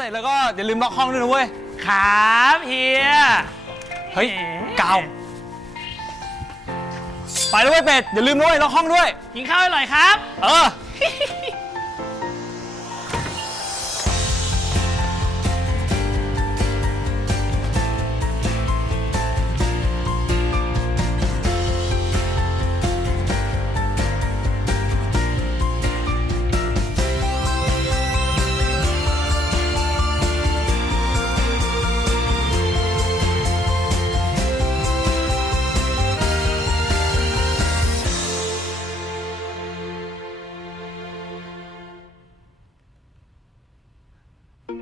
ร็จแล้วก็อย่าลืมล็อกห้องด้วยนะเว้ย ครับเฮียเฮ้ยกาว ไปแล้วเว้ยเป็ดอย่าลืมด้วยล็อกห้องด้วย กินข้าวอร่อยครับ เออ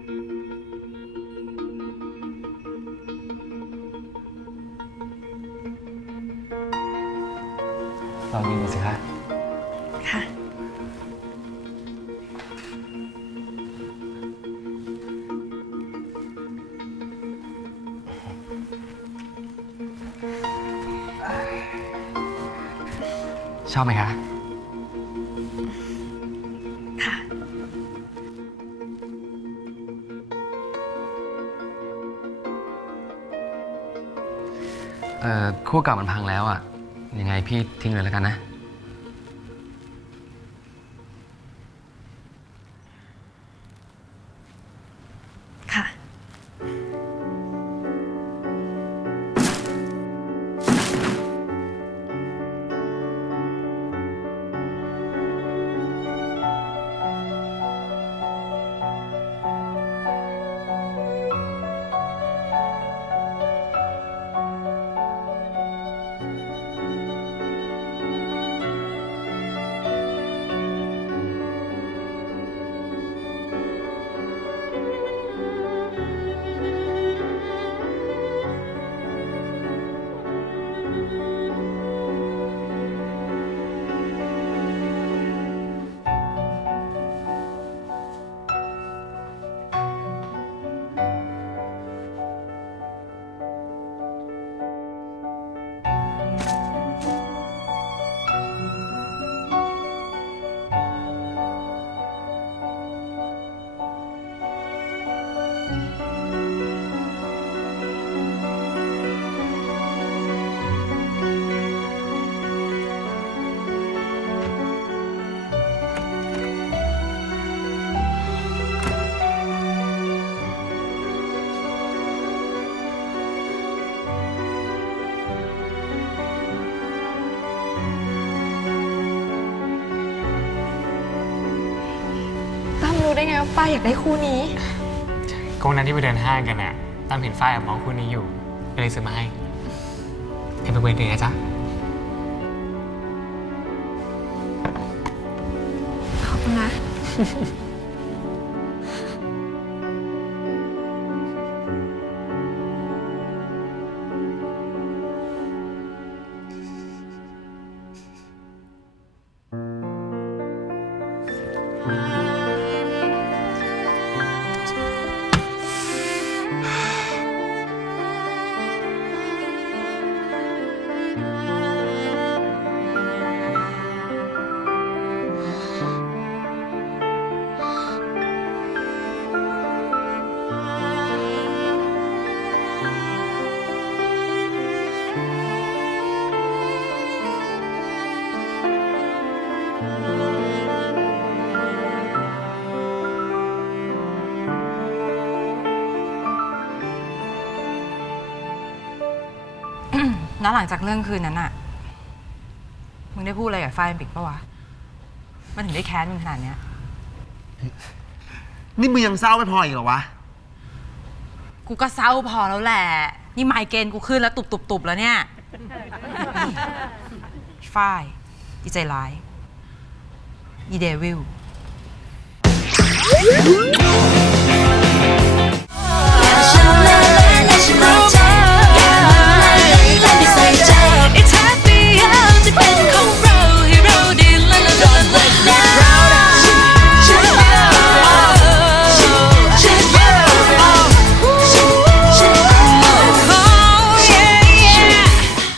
ลองยิงดูสิคะค่ะ ชอบไหมคะค่ะ เอ่อคู่เก่ามันพังแล้วอะ ยังไงพี่ทิ้งเลยแล้วกันนะ รู้ได้ไงว่าป้าอยากได้คู่นี้ ก็วันนั้นที่ไปเดินห้างกันน่ะตั้มเห็นฝ้ายกับมองคู่นี้อยู่ก็เลยซื้อมาให้เป็นเบอร์เดย์นะจ๊ะ ขอบคุณนะ แล้วหลังจากเรื่องคืนนั้นอะมึงได้พูดอะไรกับฝ้ายปิกปะวะ มันถึงได้แค้นมึงขนาดเนี้ย นี่มึงยังเศร้าไม่พออีกเหรอวะ กูก็เศร้าพอแล้วแหละ นี่ไมเกรนกูขึ้นแล้วตุบตุบตุบแล้วเนี่ยฝ้ายอีใจร้าย อีเดวิล